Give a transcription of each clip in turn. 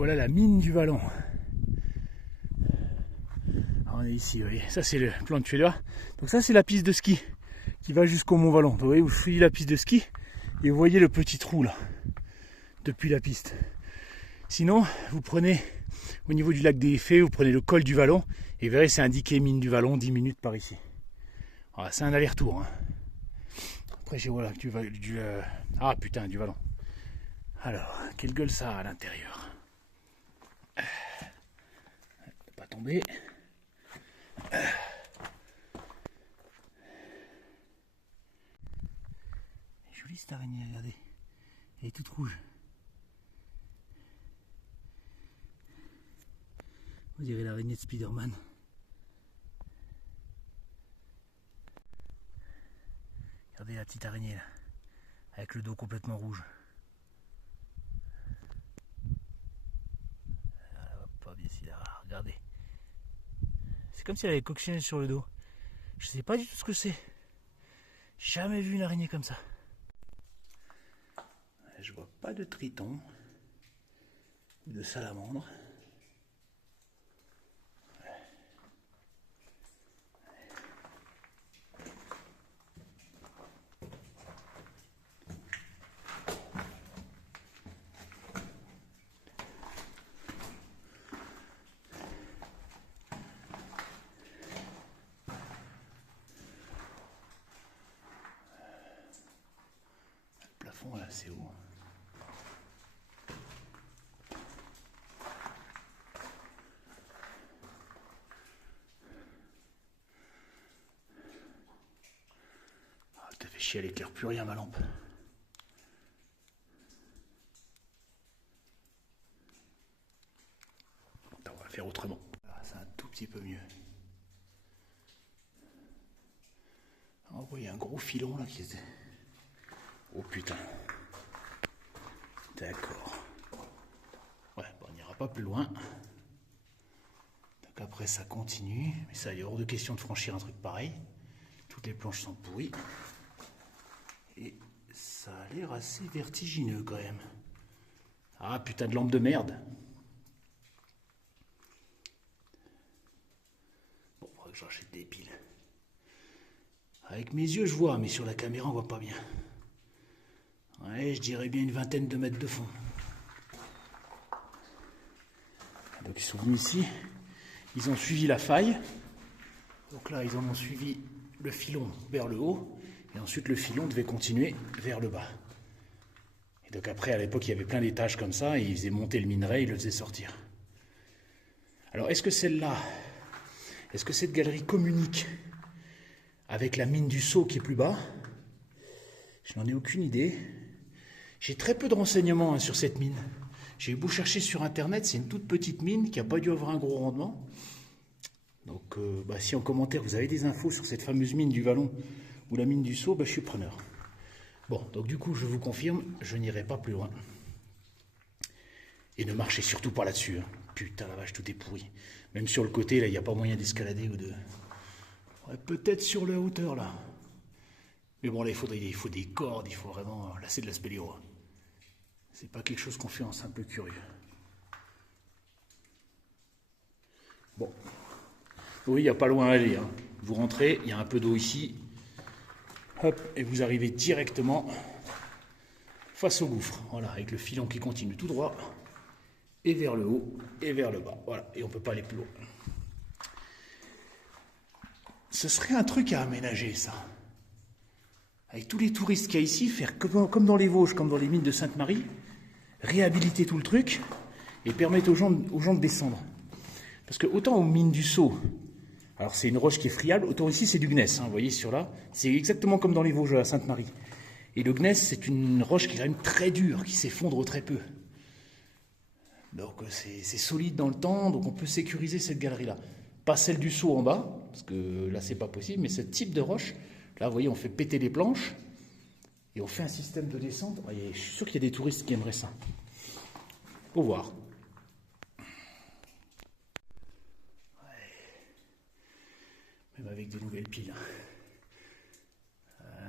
Voilà la mine du Vallon. On est ici, vous voyez, ça c'est le plan de Tuedois. Donc ça c'est la piste de ski qui va jusqu'au Mont Vallon. Donc, vous voyez, vous suivez la piste de ski et vous voyez le petit trou là, depuis la piste. Sinon, vous prenez au niveau du lac des Fées, vous prenez le col du Vallon et vous verrez c'est indiqué mine du Vallon, 10 minutes par ici. Voilà, c'est un aller-retour. Hein. Après j'ai voilà du ah putain du Vallon. Alors, quelle gueule ça a à l'intérieur. Pas tomber. Jolie cette araignée, regardez. Elle est toute rouge. On dirait l'araignée de Spider-Man. Regardez la petite araignée là, avec le dos complètement rouge. Pas bien ici là, regardez. C'est comme si elle avait coccinelle sur le dos. Je sais pas du tout ce que c'est. Jamais vu une araignée comme ça. Je vois pas de triton ou de salamandre. Le plafond là, c'est haut. T'as fait chier, elle éclaire plus rien ma lampe. Attends, on va faire autrement. Ah, c'est un tout petit peu mieux. On voit, il y a un gros filon là qui était. Oh putain. D'accord. Ouais, bon, on n'ira pas plus loin. Donc après ça continue. Mais ça, il est hors de question de franchir un truc pareil. Toutes les planches sont pourries. Et ça a l'air assez vertigineux quand même. Ah putain de lampe de merde. Bon, il faudrait que j'achète des piles. Avec mes yeux je vois, mais sur la caméra on voit pas bien. Ouais, je dirais bien une vingtaine de mètres de fond. Donc ils sont venus ici, ils ont suivi la faille. Donc là ils en ont suivi le filon vers le haut. Et ensuite le filon devait continuer vers le bas. Et donc après à l'époque il y avait plein d'étages comme ça. Et ils faisaient monter le minerai, ils le faisaient sortir. Alors est-ce que celle-là, est-ce que cette galerie communique avec la mine du Sceau qui est plus bas? Je n'en ai aucune idée. J'ai très peu de renseignements sur cette mine. J'ai eu beau chercher sur internet, c'est une toute petite mine qui n'a pas dû avoir un gros rendement. Donc si en commentaire vous avez des infos sur cette fameuse mine du Vallon ou la mine du Sceau, je suis preneur. Bon, donc du coup je vous confirme, je n'irai pas plus loin. Et ne marchez surtout pas là-dessus. Hein. Putain la vache, tout est pourri. Même sur le côté, là, il n'y a pas moyen d'escalader ou de... Ouais, peut-être sur la hauteur là. Mais bon là il faut des cordes, il faut vraiment... Là c'est de la spéléo. C'est pas quelque chose qu'on fait en simple curieux. Bon. Oui, il n'y a pas loin à aller. Hein. Vous rentrez, il y a un peu d'eau ici. Hop, et vous arrivez directement face au gouffre. Voilà, avec le filon qui continue tout droit. Et vers le haut, et vers le bas. Voilà, et on ne peut pas aller plus loin. Ce serait un truc à aménager, ça. Avec tous les touristes qu'il y a ici, faire comme dans les Vosges, comme dans les mines de Sainte-Marie, réhabiliter tout le truc et permettre aux gens de descendre. Parce que autant aux mines du Sceau, alors c'est une roche qui est friable, autant ici c'est du gneiss, hein, vous voyez sur là, c'est exactement comme dans les Vosges à Sainte-Marie. Et le gneiss c'est une roche qui est quand même très dure, qui s'effondre très peu. Donc c'est solide dans le temps, donc on peut sécuriser cette galerie-là. Pas celle du Sceau en bas, parce que là c'est pas possible, mais ce type de roche, là vous voyez on fait péter les planches, et on fait un système de descente. Voyez, je suis sûr qu'il y a des touristes qui aimeraient ça. Faut voir. Même avec des nouvelles piles.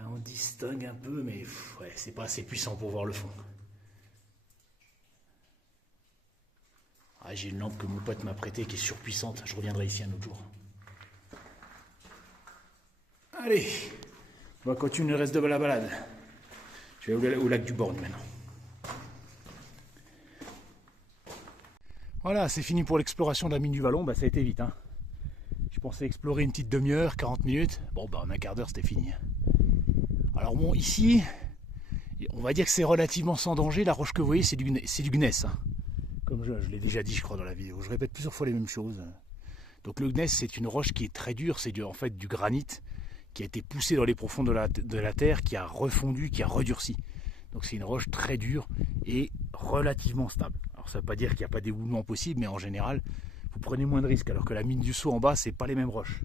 On distingue un peu, mais ouais, c'est pas assez puissant pour voir le fond. Ah, j'ai une lampe que mon pote m'a prêtée qui est surpuissante. Je reviendrai ici un autre jour. Allez, on va continuer le reste de la balade. Je vais au lac du Borgne maintenant. Voilà, c'est fini pour l'exploration de la mine du Vallon. Bah, ça a été vite. Hein. Je pensais explorer une petite demi-heure, 40 minutes. Bon, bah, en un quart d'heure, c'était fini. Alors bon, ici, on va dire que c'est relativement sans danger. La roche que vous voyez, c'est du gneiss. Hein. Comme je l'ai déjà dit, je crois, dans la vidéo. Je répète plusieurs fois les mêmes choses. Donc le gneiss, c'est une roche qui est très dure. C'est en fait du granit qui a été poussé dans les profonds de la terre, qui a refondu, qui a redurci. Donc c'est une roche très dure et relativement stable. Alors ça ne veut pas dire qu'il n'y a pas d'éboulement possible, mais en général, vous prenez moins de risques. Alors que la mine du Sceau en bas, c'est pas les mêmes roches.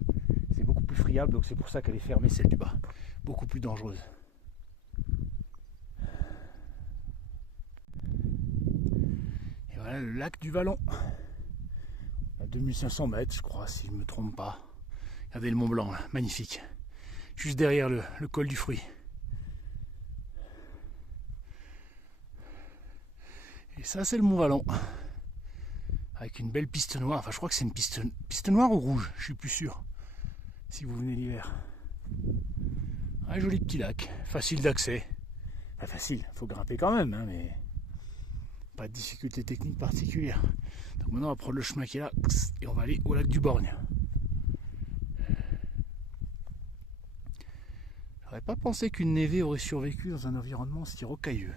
C'est beaucoup plus friable, donc c'est pour ça qu'elle est fermée, celle du bas. Beaucoup plus dangereuse. Et voilà le lac du Vallon. À 2500 mètres, je crois, si je ne me trompe pas. Regardez le Mont Blanc, là, magnifique. Juste derrière le col du Fruit. Et ça, c'est le Mont Vallon. Avec une belle piste noire. Enfin, je crois que c'est une piste noire ou rouge. Je suis plus sûr. Si vous venez l'hiver. Un joli petit lac. Facile d'accès. Pas facile. Il faut grimper quand même. Hein, mais pas de difficulté technique particulière. Donc maintenant, on va prendre le chemin qui est là. Et on va aller au lac du Borgne. J'aurais pas pensé qu'une névée aurait survécu dans un environnement si rocailleux.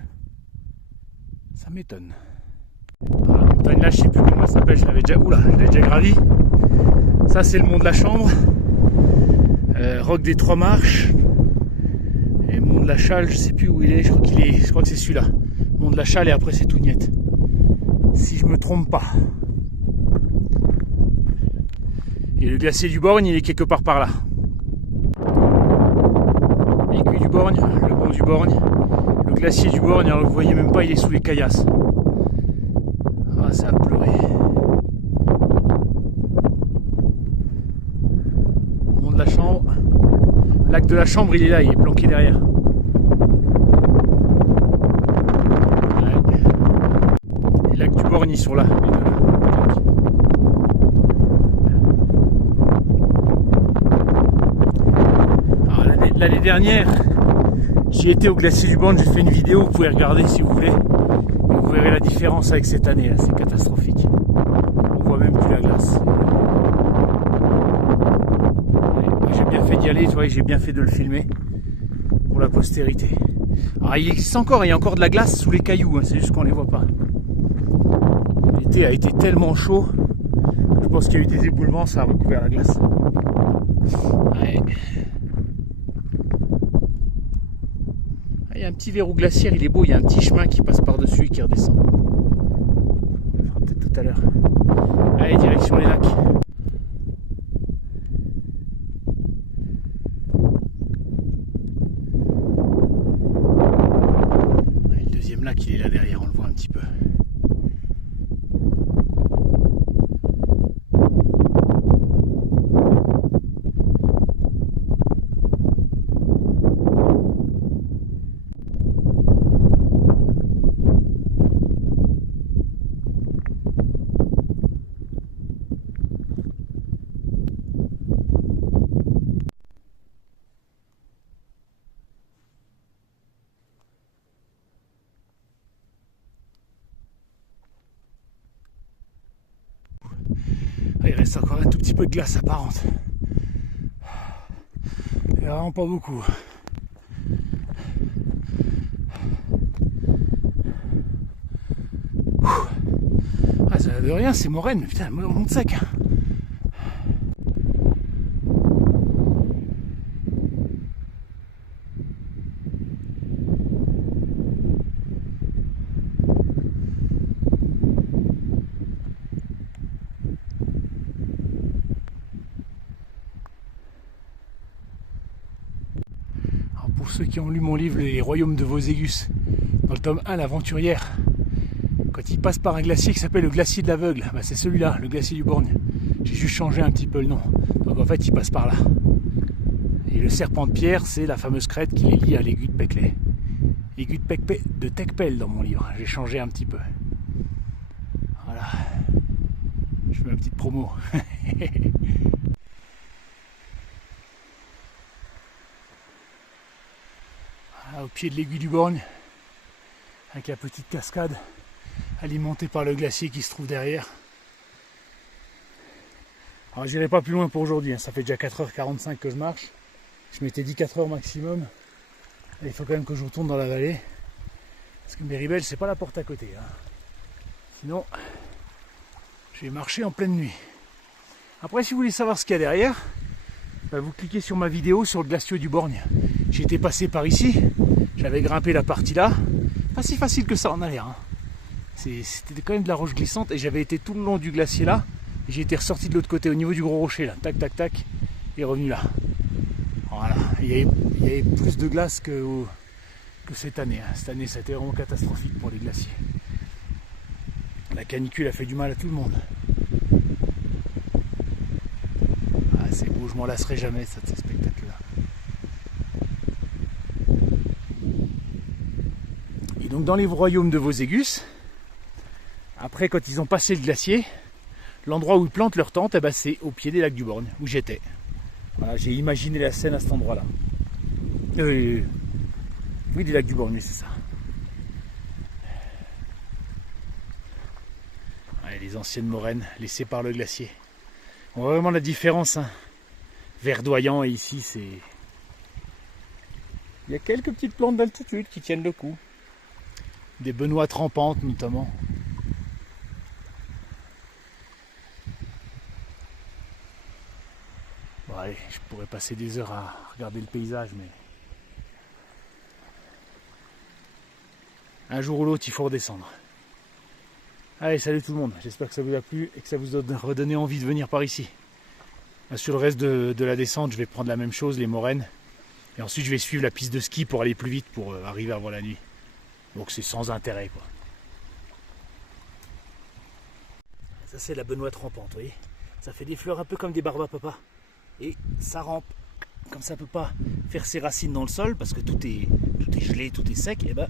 Ça m'étonne. La montagne là, je sais plus comment elle s'appelle, je l'avais déjà gravi. Ça c'est le mont de la Chambre. Roc des Trois Marches. Et mont de la Châle, je sais plus où il est, je crois que c'est celui-là. Mont de la Châle et après c'est Tougnette. Si je me trompe pas. Et le glacier du Borgne, il est quelque part par là. L'aiguille du Borgne, le mont du Borgne. Le glacier du Borgne, alors vous voyez même pas, il est sous les caillasses. Ah, ça a pleuré. Mont de la Chambre. Lac de la Chambre, il est là, il est planqué derrière. Ouais. Les lacs du Borgne, ils sont là. Alors, l'année dernière, j'y étais au glacier du Borgne, j'ai fait une vidéo, vous pouvez regarder si vous voulez. Vous verrez la différence avec cette année, c'est catastrophique. On voit même plus la glace. J'ai bien fait d'y aller, tu vois, j'ai bien fait de le filmer pour la postérité. Alors il existe encore, il y a encore de la glace sous les cailloux, hein, c'est juste qu'on ne les voit pas. L'été a été tellement chaud que je pense qu'il y a eu des éboulements, ça a recouvert la glace. Ouais. Il y a un petit verrou glaciaire, il est beau, il y a un petit chemin qui passe par-dessus et qui redescend. On le fera peut-être tout à l'heure. Allez, direction les lacs. Et le deuxième lac, il est là derrière, on le voit un petit peu. Il reste encore un tout petit peu de glace apparente. Il n'y a vraiment pas beaucoup. Ah, ça de rien, c'est moraine, putain, elle monte sec. Pour ceux qui ont lu mon livre Les Royaumes de Voségus, dans le tome 1, l'aventurière, quand il passe par un glacier qui s'appelle le glacier de l'aveugle, bah c'est celui-là, le glacier du Borgne. J'ai juste changé un petit peu le nom. Donc en fait, il passe par là. Et le serpent de pierre, c'est la fameuse crête qui les lie à l'aiguille de Peclet. L'aiguille de Tecpel dans mon livre. J'ai changé un petit peu. Voilà. Je fais ma petite promo. Au pied de l'aiguille du Borgne, avec la petite cascade alimentée par le glacier qui se trouve derrière. Alors j'irai pas plus loin pour aujourd'hui, hein. Ça fait déjà 4h45 que je marche. Je m'étais dit 4h maximum. Et il faut quand même que je retourne dans la vallée. Parce que Méribel, c'est pas la porte à côté, hein. Sinon, je vais marcher en pleine nuit. Après, si vous voulez savoir ce qu'il y a derrière, bah, vous cliquez sur ma vidéo sur le glacier du Borgne. J'étais passé par ici, j'avais grimpé la partie là. Pas si facile que ça en a l'air, hein. C'était quand même de la roche glissante et j'avais été tout le long du glacier là. Et j'ai été ressorti de l'autre côté au niveau du gros rocher là. Tac tac tac. Et revenu là. Voilà. Il y avait plus de glace que cette année, hein. Cette année, ça a été vraiment catastrophique pour les glaciers. La canicule a fait du mal à tout le monde. Ah, c'est beau, je m'en lasserai jamais de ce spectacle-là. Et donc dans les royaumes de Voségus, après quand ils ont passé le glacier, l'endroit où ils plantent leur tente, eh ben, c'est au pied des lacs du Borgne, où j'étais. Voilà, j'ai imaginé la scène à cet endroit-là. Oui, des lacs du Borgne, c'est ça. Ouais, les anciennes moraines laissées par le glacier. On voit vraiment la différence, hein. Verdoyant, et ici c'est... Il y a quelques petites plantes d'altitude qui tiennent le coup. Des benoîtes rampantes notamment. Bon, allez, je pourrais passer des heures à regarder le paysage, mais... Un jour ou l'autre, il faut redescendre. Allez, salut tout le monde. J'espère que ça vous a plu et que ça vous a redonné envie de venir par ici. Sur le reste de la descente, je vais prendre la même chose, les moraines. Et ensuite, je vais suivre la piste de ski pour aller plus vite, pour arriver avant la nuit. Donc c'est sans intérêt, quoi. Ça, c'est la benoîte rampante, vous voyez. Ça fait des fleurs un peu comme des barbes à papa. Et ça rampe. Comme ça ne peut pas faire ses racines dans le sol, parce que tout est gelé, tout est sec, et ben,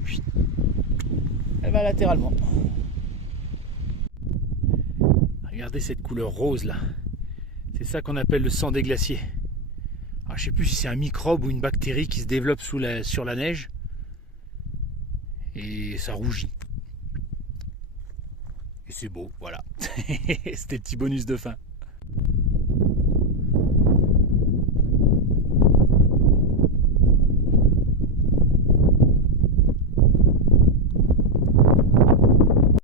elle va latéralement. Regardez cette couleur rose là. C'est ça qu'on appelle le sang des glaciers. Alors, je ne sais plus si c'est un microbe ou une bactérie qui se développe sur la neige. Et ça rougit. Et c'est beau, voilà. C'était le petit bonus de fin.